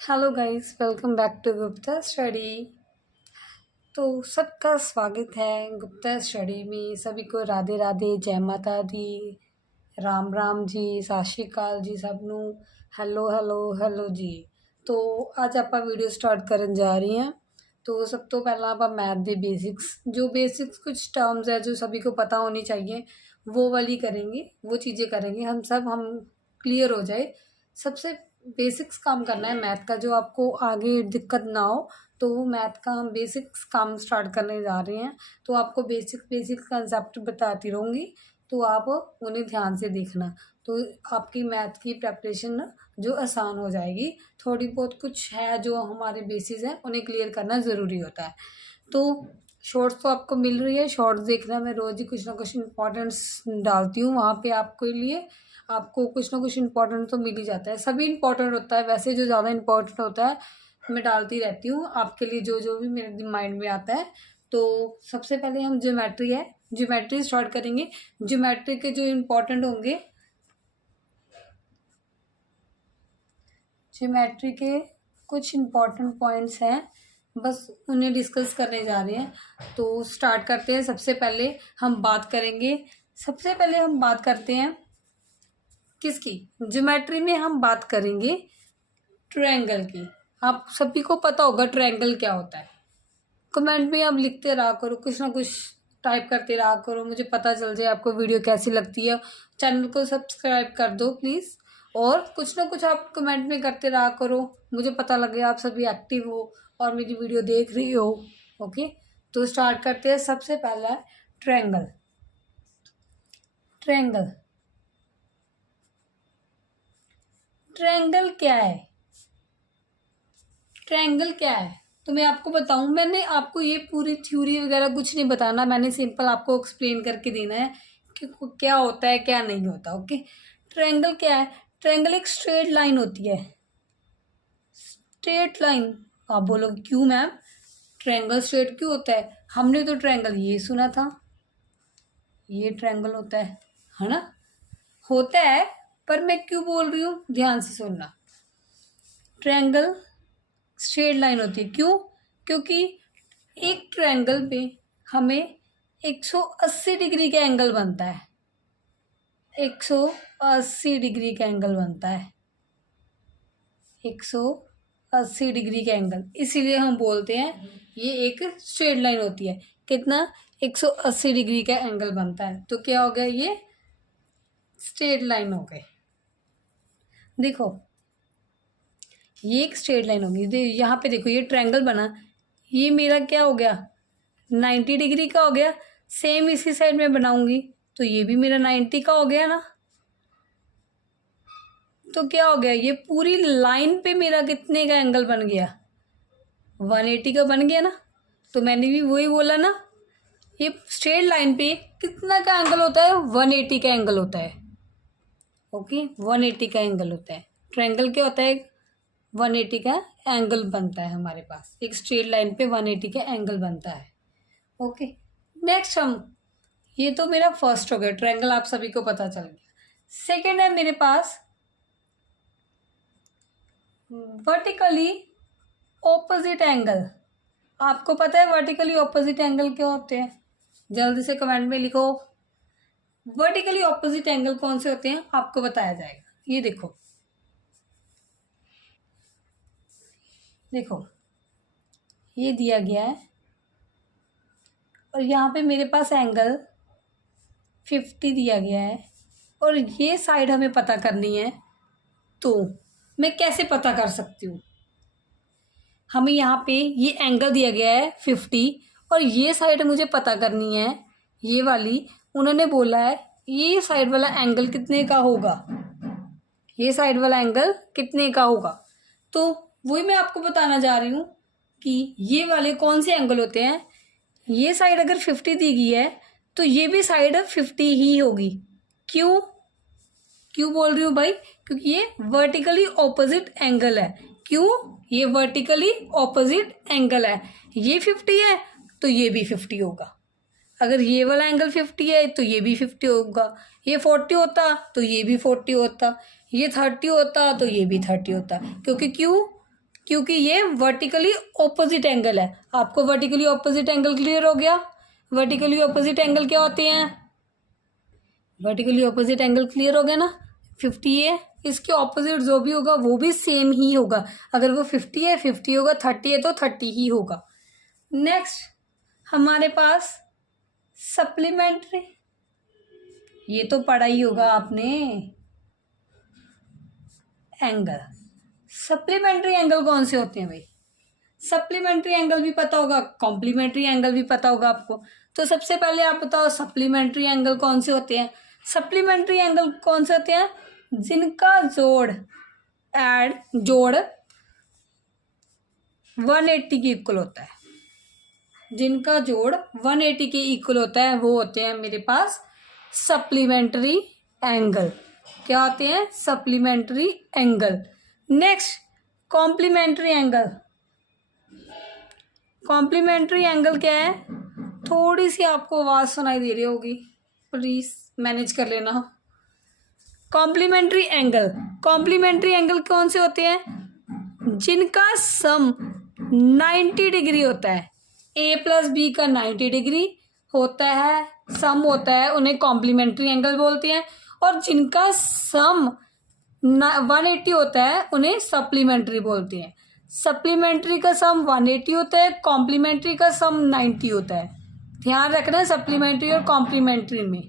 Hello guys, welcome back to Gupta Study. तो सबका स्वागत है गुप्ता स्टडी में। सभी को राधे राधे, जय माता दी, राम राम जी, सत श्री अकाल जी सब ਨੂੰ। ਹੈਲੋ ਹੈਲੋ ਹੈਲੋ ਜੀ। तो ਅੱਜ ਆਪਾਂ ਵੀਡੀਓ ਸਟਾਰਟ ਕਰਨ ਜਾ ਰਹੇ हैं। तो सब तो पहला आप मैथ ਦੇ बेसिक्स, जो बेसिक्स कुछ टर्म्स है जो सभी को पता होनी चाहिए वो वाली करेंगे, वो चीज़ें करेंगे हम क्लियर हो जाए। सबसे बेसिक्स काम करना है मैथ का, जो आपको आगे दिक्कत ना हो। तो वो मैथ का हम बेसिक्स काम स्टार्ट करने जा रहे हैं। तो आपको बेसिक कंसेप्ट बताती रहूँगी, तो आप उन्हें ध्यान से देखना। तो आपकी मैथ की प्रेपरेशन ना जो आसान हो जाएगी। थोड़ी बहुत कुछ है जो हमारे बेसिस हैं, उन्हें क्लियर करना ज़रूरी होता है। तो शॉर्ट्स तो आपको मिल रही है, शॉर्ट्स देखना। मैं रोज़ ही कुछ ना कुछ इंपॉर्टेंट्स डालती हूँ वहाँ पे आपके लिए। आपको कुछ ना कुछ इंपॉर्टेंट तो मिल ही जाता है, सभी इंपॉर्टेंट होता है वैसे। जो ज़्यादा इंपॉर्टेंट होता है मैं डालती रहती हूँ आपके लिए, जो जो भी मेरे माइंड में आता है। तो सबसे पहले हम ज्योमेट्री स्टार्ट करेंगे। ज्योमेट्री के जो इम्पोर्टेंट होंगे, ज्योमेट्री के कुछ इम्पोर्टेंट पॉइंट्स हैं, बस उन्हें डिस्कस करने जा रहे हैं। तो स्टार्ट करते हैं। सबसे पहले हम बात करते हैं किसकी? ज्योमेट्री में हम बात करेंगे ट्रायंगल की। आप सभी को पता होगा ट्रायंगल क्या होता है। कमेंट में आप लिखते रहा करो, कुछ ना कुछ टाइप करते रहा करो, मुझे पता चल जाए आपको वीडियो कैसी लगती है। चैनल को सब्सक्राइब कर दो प्लीज़, और कुछ ना कुछ आप कमेंट में करते रहा करो, मुझे पता लगे आप सभी एक्टिव हो और मेरी वीडियो देख रही हो। ओके, तो स्टार्ट करते हैं। सबसे पहला है ट्रायंगल। ट्रायंगल ट्रायंगल क्या है? ट्रायंगल क्या है तो मैं आपको बताऊं। मैंने आपको ये पूरी थ्योरी वगैरह कुछ नहीं बताना, मैंने सिंपल आपको एक्सप्लेन करके देना है कि क्या होता है क्या नहीं होता। ओके, ट्रायंगल क्या है? ट्रायंगल एक स्ट्रेट लाइन होती है। Straight line. आप बोलोगे क्यों मैम, ट्रायंगल स्ट्रेट क्यों होता है? हमने तो ट्रायंगल ये सुना था, ये ट्रायंगल होता है ना? होता है, पर मैं क्यों बोल रही हूँ ध्यान से सुनना। ट्रायंगल स्ट्रेट लाइन होती है, क्यों? क्योंकि एक ट्रायंगल पे हमें 180 डिग्री का एंगल बनता है। 180 डिग्री का एंगल बनता है। 180 डिग्री का एंगल, इसीलिए हम बोलते हैं ये एक स्ट्रेट लाइन होती है। कितना? 180 डिग्री का एंगल बनता है। तो क्या हो गया? ये स्ट्रेट लाइन हो गई। देखो, ये एक स्ट्रेट लाइन होगी। यहाँ पे देखो, ये ट्रायंगल बना, ये मेरा क्या हो गया? 90 डिग्री का हो गया। सेम इसी साइड में बनाऊंगी तो ये भी मेरा 90 का हो गया ना। तो क्या हो गया? ये पूरी लाइन पे मेरा कितने का एंगल बन गया? 180 का बन गया ना। तो मैंने भी वही बोला ना, ये स्ट्रेट लाइन पे कितना का एंगल होता है? 180 का एंगल होता है। ओके, 180 का एंगल होता है। ट्रायंगल क्या होता है? 180 का एंगल बनता है हमारे पास। एक स्ट्रेट लाइन पे 180 का एंगल बनता है। ओके, नेक्स्ट ये तो मेरा फर्स्ट हो गया, ट्रायंगल आप सभी को पता चल गया। सेकेंड है मेरे पास वर्टिकली ऑपोजिट एंगल। आपको पता है वर्टिकली ऑपोजिट एंगल क्या होते हैं? जल्दी से कमेंट में लिखो, वर्टिकली ऑपोजिट एंगल कौन से होते हैं आपको बताया जाएगा। ये देखो, देखो ये दिया गया है और यहाँ पे मेरे पास एंगल 50 दिया गया है, और ये साइड हमें पता करनी है। तो मैं कैसे पता कर सकती हूँ? हमें यहाँ पे ये एंगल दिया गया है 50, और ये साइड मुझे पता करनी है, ये वाली। उन्होंने बोला है ये साइड वाला एंगल कितने का होगा, ये साइड वाला एंगल कितने का होगा। तो वही मैं आपको बताना जा रही हूँ कि ये वाले कौन से एंगल होते हैं। ये साइड अगर 50 दी गई है तो ये भी साइड 50 ही होगी। क्यों क्यों बोल रही हूँ भाई? क्योंकि ये वर्टिकली ऑपोजिट एंगल है। क्यों? ये वर्टिकली ऑपोजिट एंगल है। ये 50 है तो ये भी 50 होगा। अगर ये वाला एंगल 50 है तो ये भी 50 होगा। ये 40 होता तो ये भी 40 होता। ये 30 होता तो ये भी 30 होता। क्योंकि क्यों? क्योंकि ये वर्टिकली ऑपोजिट एंगल है। आपको वर्टिकली ऑपोजिट एंगल क्लियर हो गया। वर्टिकली ऑपोजिट एंगल क्या होते हैं? वर्टिकली ऑपोजिट एंगल क्लियर हो गया ना। 50 है, इसके ऑपोजिट जो भी होगा वो भी सेम ही होगा। अगर वो 50 है 50 होगा, 30 है तो 30 ही होगा। नेक्स्ट हमारे पास सप्लीमेंट्री, ये तो पढ़ा ही होगा आपने, एंगल। सप्लीमेंट्री एंगल कौन से होते हैं भाई? सप्लीमेंट्री एंगल भी पता होगा, कॉम्प्लीमेंट्री एंगल भी पता होगा आपको। तो सबसे पहले आप बताओ सप्लीमेंट्री एंगल कौन से होते हैं? सप्लीमेंट्री एंगल कौन से होते हैं? जिनका जोड़ 180 के इक्वल होता है। जिनका जोड़ 180 के इक्वल होता है वो होते हैं मेरे पास सप्लीमेंट्री एंगल। क्या होते हैं? Supplementary angle. Next complementary angle. Complementary angle क्या है? थोड़ी सी आपको आवाज सुनाई दे रही होगी, प्लीज मैनेज कर लेना। कॉम्प्लीमेंट्री एंगल, कॉम्प्लीमेंट्री एंगल कौन से होते हैं? जिनका सम 90 डिग्री होता है। ए प्लस बी का 90 डिग्री होता है, सम होता है, उन्हें कॉम्प्लीमेंट्री एंगल बोलते हैं। और जिनका सम 180 होता है उन्हें सप्लीमेंट्री बोलते हैं। सप्लीमेंट्री का सम 180 होता है, कॉम्प्लीमेंट्री का सम 90 होता है। ध्यान रखना है सप्लीमेंट्री और कॉम्प्लीमेंट्री में।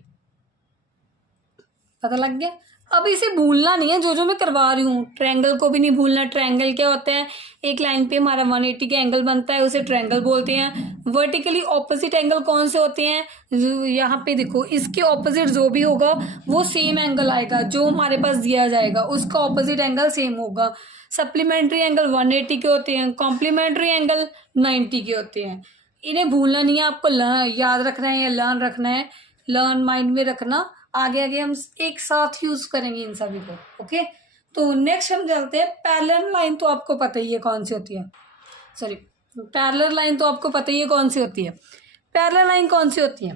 पता लग गया? अब इसे भूलना नहीं है, जो जो मैं करवा रही हूँ। ट्रायंगल को भी नहीं भूलना। ट्रायंगल क्या होता है? एक लाइन पे हमारा 180 का एंगल बनता है, उसे ट्रायंगल बोलते हैं। वर्टिकली ऑपोजिट एंगल कौन से होते हैं? यहाँ पे देखो, इसके ऑपोजिट जो भी होगा वो सेम एंगल आएगा। जो हमारे पास दिया जाएगा उसका ऑपोजिट एंगल सेम होगा। सप्लीमेंट्री एंगल 180 के होते हैं, कॉम्प्लीमेंट्री एंगल 90 के होते हैं। इन्हें भूलना नहीं है, आपको याद रखना है या लर्न रखना है, लर्न माइंड में रखना। आगे आगे हम एक साथ यूज करेंगे इन सभी को। ओके, तो नेक्स्ट हम चलते हैं पैरेलल लाइन। तो आपको पता ही है कौन सी होती है, सॉरी पैरेलल लाइन तो आपको पता ही है कौन सी होती है। पैरेलल लाइन कौन सी होती है?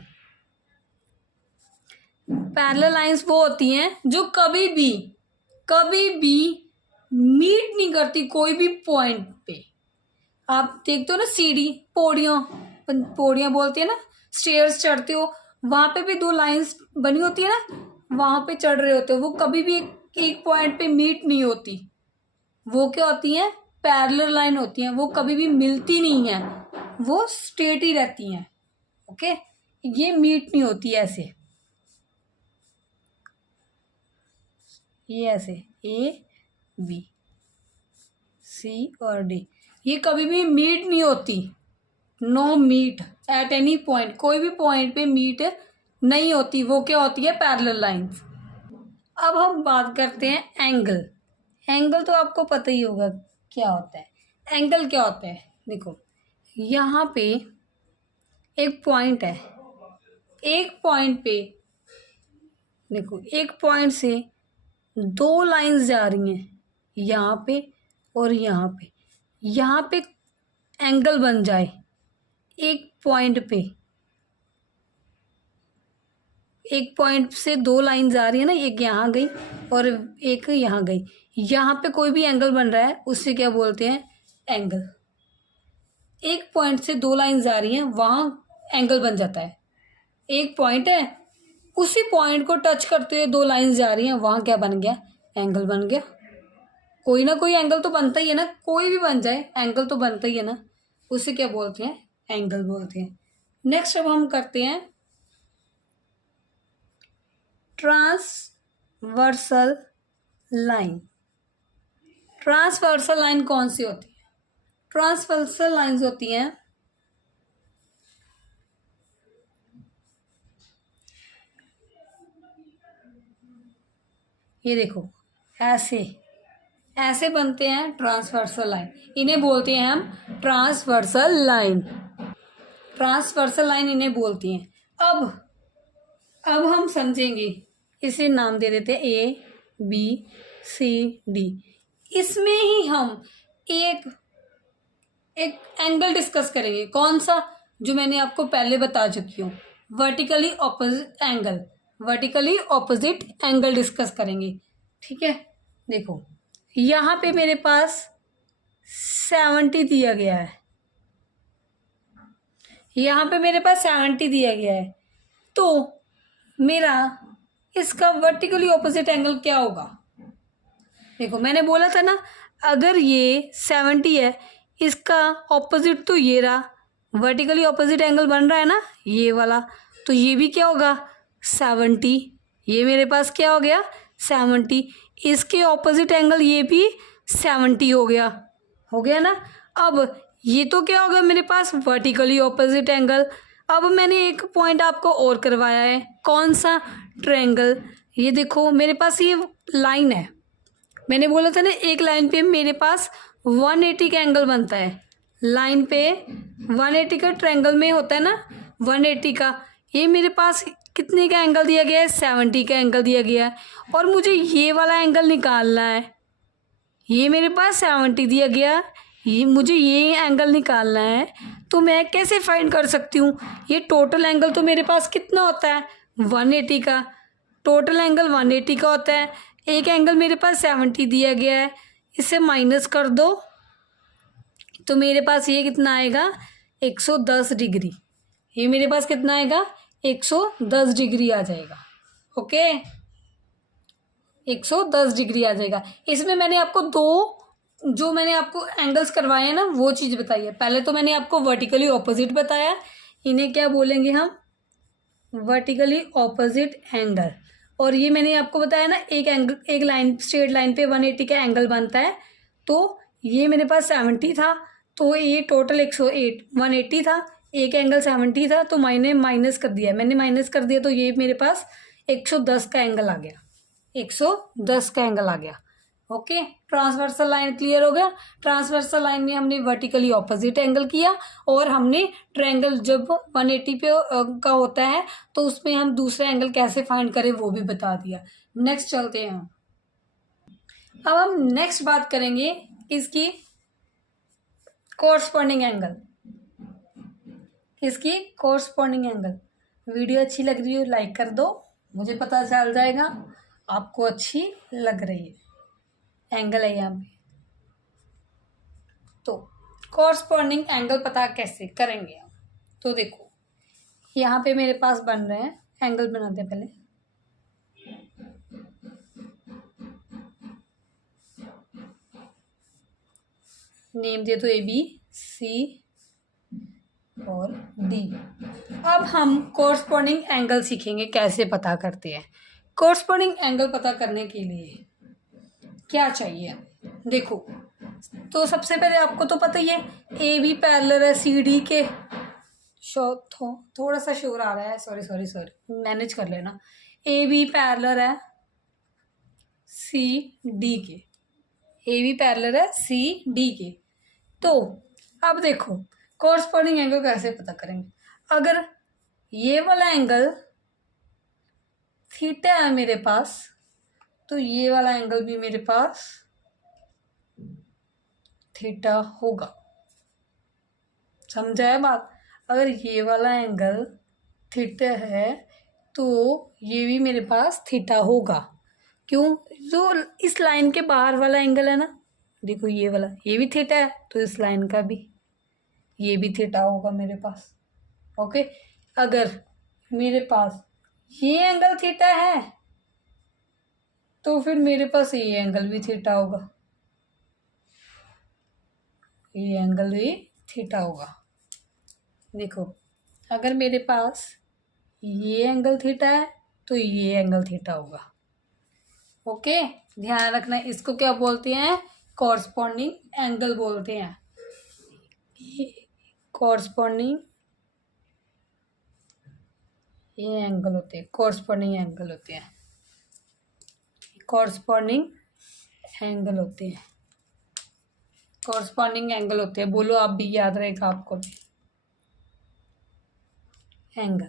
पैरेलल लाइंस वो होती हैं जो कभी भी मीट नहीं करती कोई भी पॉइंट पे। आप देखते हो ना सीढ़ी, पौड़ियां बोलते हैं ना, स्टेयर्स चढ़ते हो, वहां पे भी 2 लाइंस बनी होती है ना, वहां पे चढ़ रहे होते हो, वो कभी भी एक पॉइंट पे मीट नहीं होती। वो क्या होती है? पैरेलल लाइन होती हैं। वो कभी भी मिलती नहीं है, वो स्ट्रेट ही रहती हैं। ओके, ये मीट नहीं होती ऐसे, ये ऐसे ए बी सी और डी, ये कभी भी मीट नहीं होती। No meet at any point, कोई भी पॉइंट पे मीट नहीं होती। वो क्या होती है? Parallel lines. अब हम बात करते हैं एंगल। एंगल तो आपको पता ही होगा क्या होता है। एंगल क्या होता है? देखो, यहाँ पे एक पॉइंट है, एक पॉइंट पे देखो, एक पॉइंट से 2 लाइंस जा रही हैं, यहाँ पे और यहाँ पे। यहाँ पे एंगल बन जाए एक पॉइंट से 2 लाइन जा रही है ना, एक यहाँ गई और एक यहाँ गई, यहाँ पे कोई भी एंगल बन रहा है उससे क्या बोलते हैं? एंगल। एक पॉइंट से 2 लाइन जा रही हैं, वहां एंगल बन जाता है। एक पॉइंट है, उसी पॉइंट को टच करते हुए 2 लाइन जा रही हैं, वहां क्या बन गया? एंगल बन गया। कोई ना कोई एंगल तो बनता ही है ना, कोई भी बन जाए एंगल तो बनता ही है ना, उसे क्या बोलते हैं? एंगल बोलते हैं। नेक्स्ट अब हम करते हैं ट्रांसवर्सल लाइन। ट्रांसवर्सल लाइन कौन सी होती है? ट्रांसवर्सल लाइंस होती हैं ये देखो, ऐसे बनते हैं ट्रांसवर्सल लाइन, इन्हें बोलते हैं हम ट्रांसवर्सल लाइन। ट्रांसवर्सल लाइन इन्हें बोलती हैं। अब हम समझेंगे, इसे नाम दे देते हैं ए बी सी डी। इसमें ही हम एक एंगल डिस्कस करेंगे। कौन सा? जो मैंने आपको पहले बता चुकी हूँ, vertically opposite angle. Vertically opposite angle discuss करेंगे। ठीक है, देखो यहाँ पे मेरे पास 70 दिया गया है, यहाँ पे मेरे पास 70 दिया गया है, तो मेरा इसका वर्टिकली ऑपोजिट एंगल क्या होगा? देखो मैंने बोला था ना, अगर ये 70 है, इसका ऑपोजिट तो ये रहा, वर्टिकली ऑपोजिट एंगल बन रहा है ना ये वाला, तो ये भी क्या होगा 70। ये मेरे पास क्या हो गया 70, इसके ऑपोजिट एंगल ये भी 70 हो गया ना। अब ये तो क्या होगा मेरे पास वर्टिकली ऑपोजिट एंगल। अब मैंने एक पॉइंट आपको और करवाया है, कौन सा? ट्रायंगल। ये देखो मेरे पास ये लाइन है, मैंने बोला था ना एक लाइन पे मेरे पास 180 का एंगल बनता है, लाइन पे 180 का ट्रायंगल में होता है ना 180 का। ये मेरे पास कितने का एंगल दिया गया है? 70 का एंगल दिया गया है, और मुझे ये वाला एंगल निकालना है। ये मेरे पास 70 दिया गया, ये मुझे ये एंगल निकालना है, तो मैं कैसे फाइंड कर सकती हूँ? ये टोटल एंगल तो मेरे पास कितना होता है 180 का, टोटल एंगल 180 का होता है। एक एंगल मेरे पास 70 दिया गया है, इसे माइनस कर दो तो मेरे पास ये कितना आएगा 110 डिग्री। ये मेरे पास कितना आएगा 110 डिग्री आ जाएगा। ओके 110 डिग्री आ जाएगा। इसमें मैंने आपको जो मैंने आपको एंगल्स करवाए हैं ना वो चीज़ बताई है। पहले तो मैंने आपको वर्टिकली ऑपोजिट बताया, इन्हें क्या बोलेंगे हम? Vertically opposite angle. और ये मैंने आपको बताया ना एक एंगल, एक लाइन स्ट्रेट लाइन पे 180 का एंगल बनता है, तो ये मेरे पास 70 था, तो ये टोटल 180 था, एक एंगल 70 था, तो मैंने माइनस कर दिया, तो ये मेरे पास 110 का एंगल आ गया, 110 का एंगल आ गया। ओके ट्रांसवर्सल लाइन क्लियर हो गया। ट्रांसवर्सल लाइन में हमने वर्टिकली ऑपोजिट एंगल किया, और हमने ट्रायंगल जब 180 पे का होता है तो उसमें हम दूसरा एंगल कैसे फाइंड करें वो भी बता दिया। नेक्स्ट चलते हैं। अब हम नेक्स्ट बात करेंगे इसकी कोरस्पॉन्डिंग एंगल। इसकी कोरस्पॉन्डिंग एंगल। वीडियो अच्छी लग रही हो लाइक कर दो, मुझे पता चल जाएगा आपको अच्छी लग रही है। एंगल है यहाँ पे, तो कोरस्पॉन्डिंग एंगल पता कैसे करेंगे हम? तो देखो यहाँ पे मेरे पास बन रहे हैं, एंगल बनाते हैं पहले। नेम दे तो ए बी सी और डी। अब हम कोरस्पॉन्डिंग एंगल सीखेंगे कैसे पता करते हैं। कोरस्पॉन्डिंग एंगल पता करने के लिए क्या चाहिए? देखो तो सबसे पहले आपको तो पता ही है ए बी पैरेलल है सी डी के। थोड़ा सा शोर आ रहा है, सॉरी मैनेज कर लेना। ए बी पैरेलल है सी डी के, ए बी पैरेलल है सी डी के। तो अब देखो कोरस्पॉन्डिंग एंगल कैसे पता करेंगे? अगर ये वाला एंगल थीटा है मेरे पास, तो ये वाला एंगल भी मेरे पास थीटा होगा। समझा है बात? अगर ये वाला एंगल थीटा है तो ये भी मेरे पास थीटा होगा। क्यों? जो इस लाइन के बाहर वाला एंगल है ना, देखो ये वाला, ये भी थीटा है, तो इस लाइन का भी ये भी थीटा होगा मेरे पास। ओके अगर मेरे पास ये एंगल थीटा है तो फिर मेरे पास ये एंगल भी थीटा होगा, ये एंगल भी थीटा होगा। देखो अगर मेरे पास ये एंगल थीटा है तो ये एंगल थीटा होगा। ओके ध्यान रखना, इसको क्या बोलते हैं? कॉरस्पॉन्डिंग एंगल बोलते हैं। कॉरस्पॉन्डिंग ये एंगल होते हैं, कॉरस्पॉन्डिंग एंगल होते हैं, कॉरस्पॉन्डिंग एंगल होते हैं, कॉरस्पॉन्डिंग एंगल होते हैं। बोलो आप भी, याद रहेगा आपको भी। एंगल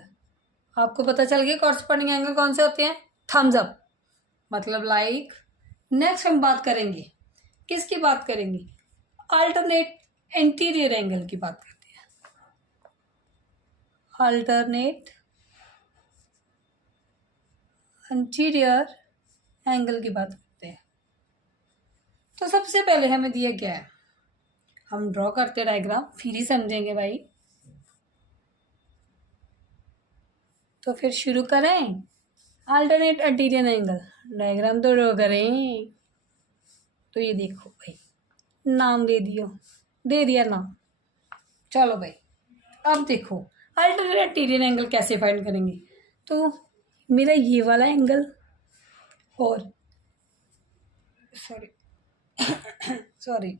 आपको पता चल गया कॉरस्पॉन्डिंग एंगल कौन से होते हैं? थम्स अप मतलब लाइक। नेक्स्ट हम बात करेंगे, किसकी बात करेंगे? अल्टरनेट एंटीरियर एंगल की बात करते हैं। अल्टरनेट एंटीरियर एंगल की बात करते हैं। तो सबसे पहले हमें दिया क्या है? हम ड्रॉ करते डायग्राम, फिर ही समझेंगे भाई। तो फिर शुरू करें। अल्टरनेट अंटीरियर एंगल, डायग्राम तो ड्रॉ करें। तो ये देखो भाई, नाम दे दिया नाम। चलो भाई, अब देखो अल्टरनेट अंटीरियर एंगल कैसे फाइंड करेंगे। तो मेरा ये वाला एंगल और सॉरी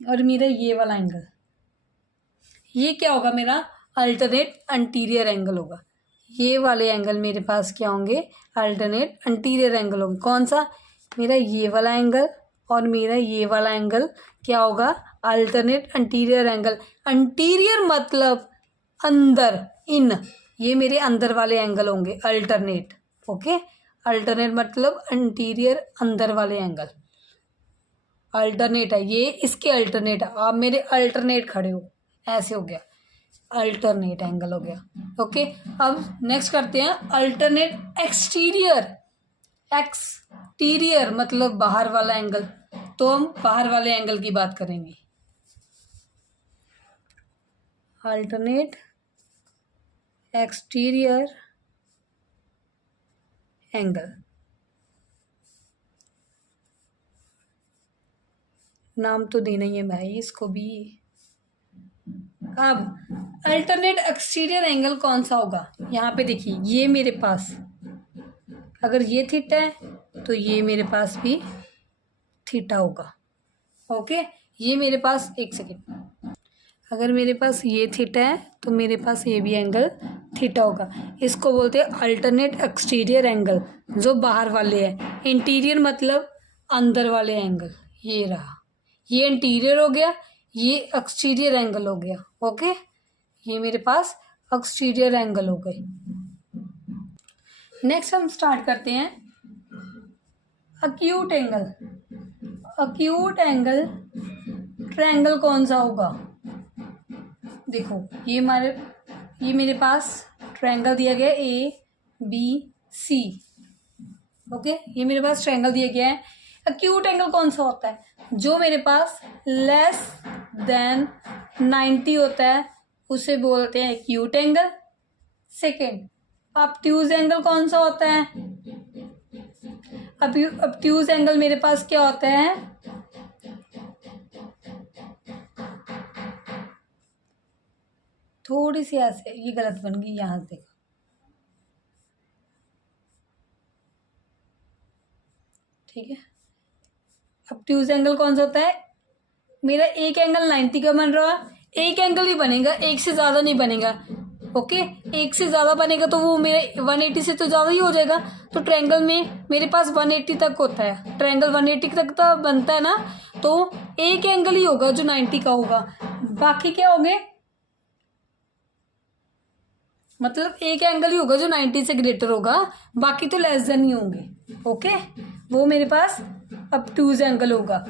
और मेरा ये वाला एंगल, ये क्या होगा, मेरा अल्टरनेट अंटीरियर एंगल होगा। ये वाले एंगल मेरे पास क्या होंगे, अल्टरनेट अंटीरियर एंगल होंगे। कौन सा, मेरा ये वाला एंगल और मेरा ये वाला एंगल क्या होगा, अल्टरनेट अंटीरियर एंगल। अंटीरियर मतलब अंदर, इन, ये मेरे अंदर वाले एंगल होंगे अल्टरनेट। ओके, अल्टरनेट मतलब अंटीरियर, अंदर वाले एंगल। अल्टरनेट है ये, इसके अल्टरनेट है। आप मेरे अल्टरनेट खड़े हो, ऐसे हो गया, अल्टरनेट एंगल हो गया। ओके, अब नेक्स्ट करते हैं अल्टरनेट एक्सटीरियर। एक्सटीरियर मतलब बाहर वाला एंगल, तो हम बाहर वाले एंगल की बात करेंगे। अल्टरनेट एक्सटीरियर एंगल, नाम तो देना ही है भाई इसको भी। अब अल्टरनेट एक्सटीरियर एंगल कौन सा होगा, यहाँ पे देखिए, ये मेरे पास अगर ये थीटा है तो ये मेरे पास भी थीटा होगा। ओके, ये मेरे पास, एक सेकेंड, अगर मेरे पास ये थीटा है तो मेरे पास ये भी एंगल थीटा होगा। इसको बोलते हैं अल्टरनेट एक्सटीरियर एंगल, जो बाहर वाले हैं। इंटीरियर मतलब अंदर वाले एंगल। ये रहा, ये इंटीरियर हो गया, ये एक्सटीरियर एंगल हो गया। ओके, ये मेरे पास एक्सटीरियर एंगल हो गए। नेक्स्ट हम स्टार्ट करते हैं acute angle. Acute angle triangle कौन सा होगा, देखो ये मेरे पास ट्रायंगल दिया गया ABC। ओके, ये मेरे पास ट्रायंगल दिया गया है। अक्यूट एंगल कौन सा होता है, जो मेरे पास लेस देन 90 होता है, उसे बोलते हैं acute angle. Second, obtuse angle कौन सा होता है, ऑब्ट्यूज एंगल मेरे पास क्या होता है, थोड़ी सी ऐसे, ये गलत बन गई, यहाँ से देखो, ठीक है। ऑब्ट्यूज एंगल कौन सा होता है, मेरा एक एंगल 90 का बन रहा है, एक एंगल ही बनेगा, एक से ज़्यादा नहीं बनेगा। ओके, एक से ज़्यादा बनेगा तो वो मेरे 180 से तो ज़्यादा ही हो जाएगा। तो ट्रायंगल में मेरे पास 180 तक होता है, ट्रायंगल 180 तक तो बनता है ना, तो एक एंगल ही होगा जो 90 का होगा। बाकी क्या होंगे, मतलब एक एंगल ही होगा जो 90 से ग्रेटर होगा, बाकी तो लेस देन ही होंगे। ओके, वो मेरे पास ऑब्ट्यूज एंगल होगा।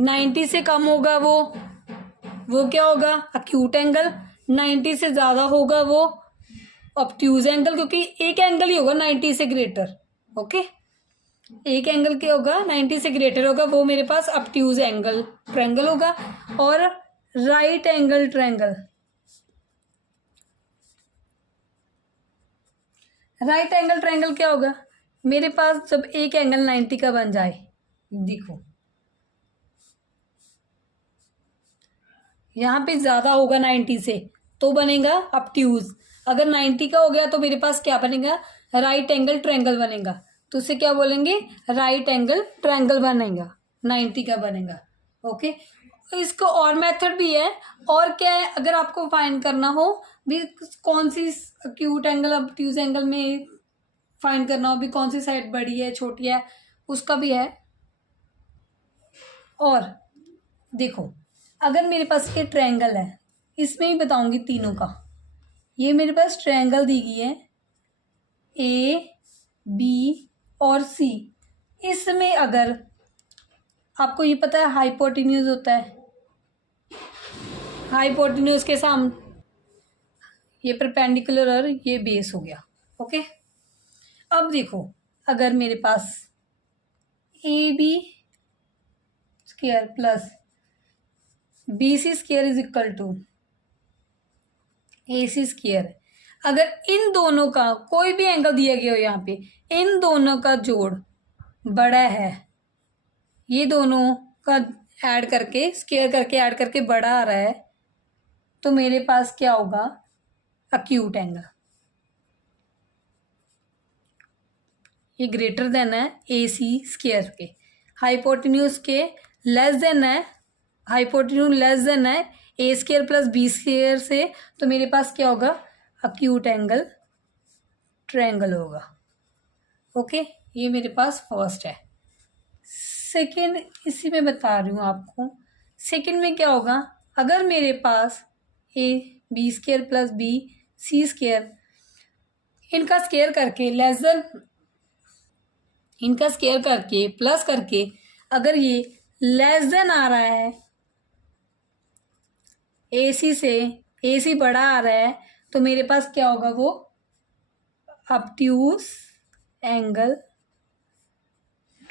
90 से कम होगा वो क्या होगा, अक्यूट एंगल। 90 से ज़्यादा होगा वो ऑब्ट्यूज एंगल, क्योंकि एक एंगल ही होगा 90 से ग्रेटर। ओके, एक एंगल क्या होगा, 90 से ग्रेटर होगा, वो मेरे पास ऑब्ट्यूज एंगल ट्रायंगल होगा। और right angle triangle, right angle triangle क्या होगा, मेरे पास जब एक एंगल 90 का बन जाए, देखो यहाँ पे ज़्यादा होगा 90 से तो बनेगा ऑब्ट्यूज। अगर 90 का हो गया तो मेरे पास क्या बनेगा, राइट एंगल ट्रायंगल बनेगा। तो उसे क्या बोलेंगे, राइट एंगल ट्रायंगल बनेगा, 90 का बनेगा। ओके, इसको और मेथड भी है। और क्या है, अगर आपको फाइंड करना हो भी कौन सी एक्यूट एंगल ऑब्ट्यूज एंगल में फाइंड करना हो भी, कौन सी साइड बड़ी है छोटी है, उसका भी है। और देखो, अगर मेरे पास ये ट्रायंगल है, इसमें ही बताऊंगी तीनों का। ये मेरे पास ट्रायंगल दी गई है A, B और C। इसमें अगर आपको ये पता है हाइपोटेन्यूज होता है, हाइपोटेन्यूज के सामने ये परपेंडिकुलर और ये बेस हो गया। ओके, अब देखो, अगर मेरे पास AB² plus B C square is equal to A C square. अगर इन दोनों का कोई भी एंगल दिया गया हो यहाँ पे, इन दोनों का जोड़ बड़ा है, ये दोनों का ऐड करके स्क्वायर करके ऐड करके बड़ा आ रहा है, तो मेरे पास क्या होगा, अक्यूट एंगल। ये ग्रेटर देन है ए सी स्क्वायर के, हाइपोटेन्यूज के लेस देन है, हाइपोटेन्यूज लेस देन है ए स्क्वायर प्लस बी स्क्वायर से, तो मेरे पास क्या होगा, अक्यूट एंगल ट्रायंगल होगा। ओके, ये मेरे पास फर्स्ट है। सेकेंड इसी में बता रही हूँ आपको। सेकेंड में क्या होगा, अगर मेरे पास A B square plus B C square, इनका स्क्वायर करके लेस देन, इनका स्क्वायर करके प्लस करके अगर ये लेस देन आ रहा है, ए सी से ए सी बड़ा आ रहा है, तो मेरे पास क्या होगा, वो ऑब्ट्यूज एंगल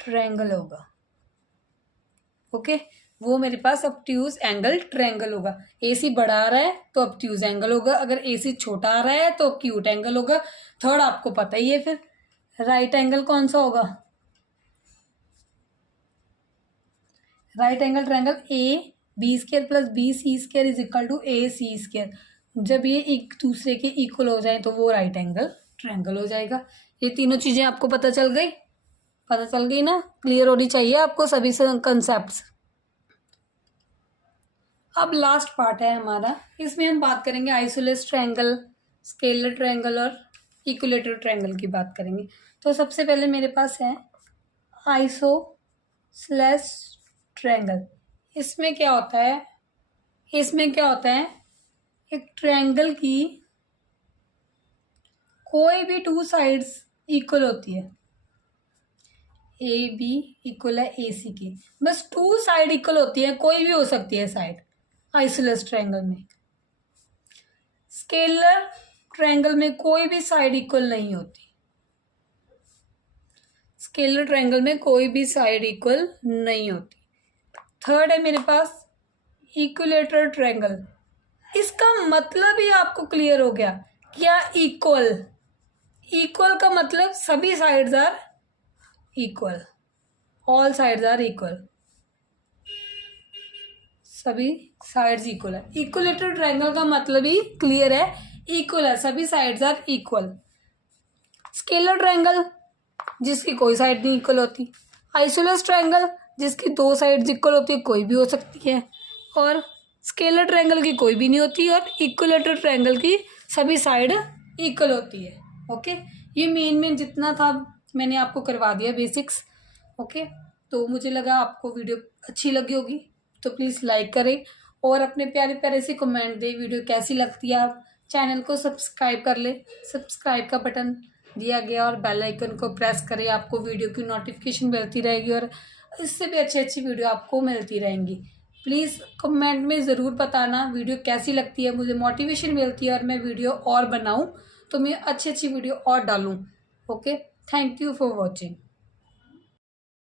ट्रायंगल होगा। ओके, वो मेरे पास ऑब्ट्यूज एंगल ट्रायंगल होगा। ए सी बड़ा आ रहा है तो ऑब्ट्यूज एंगल होगा, अगर ए सी छोटा आ रहा है तो एक्यूट एंगल होगा। थर्ड आपको पता ही है, फिर राइट एंगल कौन सा होगा, right angle triangle A B square plus B C square is equal to A C square. जब ये एक दूसरे के इक्वल हो जाए तो वो राइट एंगल ट्रायंगल हो जाएगा। ये तीनों चीज़ें आपको पता चल गई, पता चल गई ना, क्लियर होनी चाहिए आपको सभी से कंसेप्ट्स। अब लास्ट पार्ट है हमारा, इसमें हम बात करेंगे आइसोलेस ट्रायंगल, स्केलर ट्रायंगल और इक्विलेटरल ट्रायंगल की बात करेंगे। तो सबसे पहले मेरे पास है आइसोसेलेस ट्रायंगल। इसमें क्या होता है, इसमें क्या होता है, एक ट्रायंगल की कोई भी टू साइड्स इक्वल होती है, ए बी इक्वल है ए सी के, बस टू साइड इक्वल होती है, कोई भी हो सकती है साइड आइसोलेस ट्रायंगल में। स्केलर ट्रायंगल में कोई भी साइड इक्वल नहीं होती, स्केलर ट्रायंगल में कोई भी साइड इक्वल नहीं होती। थर्ड है मेरे पास इक्विलेटरल ट्रायंगल। इसका मतलब ही आपको क्लियर हो गया, क्या इक्वल, इक्वल का मतलब सभी sides are equal, all sides are equal, सभी साइड्स इक्वल है। इक्विलेटरल ट्रायंगल का मतलब ही क्लियर है, इक्वल है, सभी sides are equal. Scalene triangle जिसकी कोई साइड नहीं इक्वल होती, आइसोलेस ट्रायंगल जिसकी दो साइड्स इक्वल होती है, कोई भी हो सकती है, और स्केलर ट्रायंगल की कोई भी नहीं होती, और इक्विलेटरल ट्रायंगल की सभी साइड इक्वल होती है। ओके, ये मेन जितना था मैंने आपको करवा दिया बेसिक्स। ओके, तो मुझे लगा आपको वीडियो अच्छी लगी होगी, तो प्लीज़ लाइक करें और अपने प्यारे प्यारे से कमेंट दें वीडियो कैसी लगती है। आप चैनल को सब्सक्राइब कर ले, सब्सक्राइब का बटन दिया गया और बेल आइकन को प्रेस करें, आपको वीडियो की नोटिफिकेशन मिलती रहेगी और इससे भी अच्छी अच्छी वीडियो आपको मिलती रहेंगी। प्लीज़ कमेंट में ज़रूर बताना वीडियो कैसी लगती है, मुझे मोटिवेशन मिलती है और मैं वीडियो और बनाऊं, तो मैं अच्छी अच्छी वीडियो और डालूं। Okay, thank you for watching.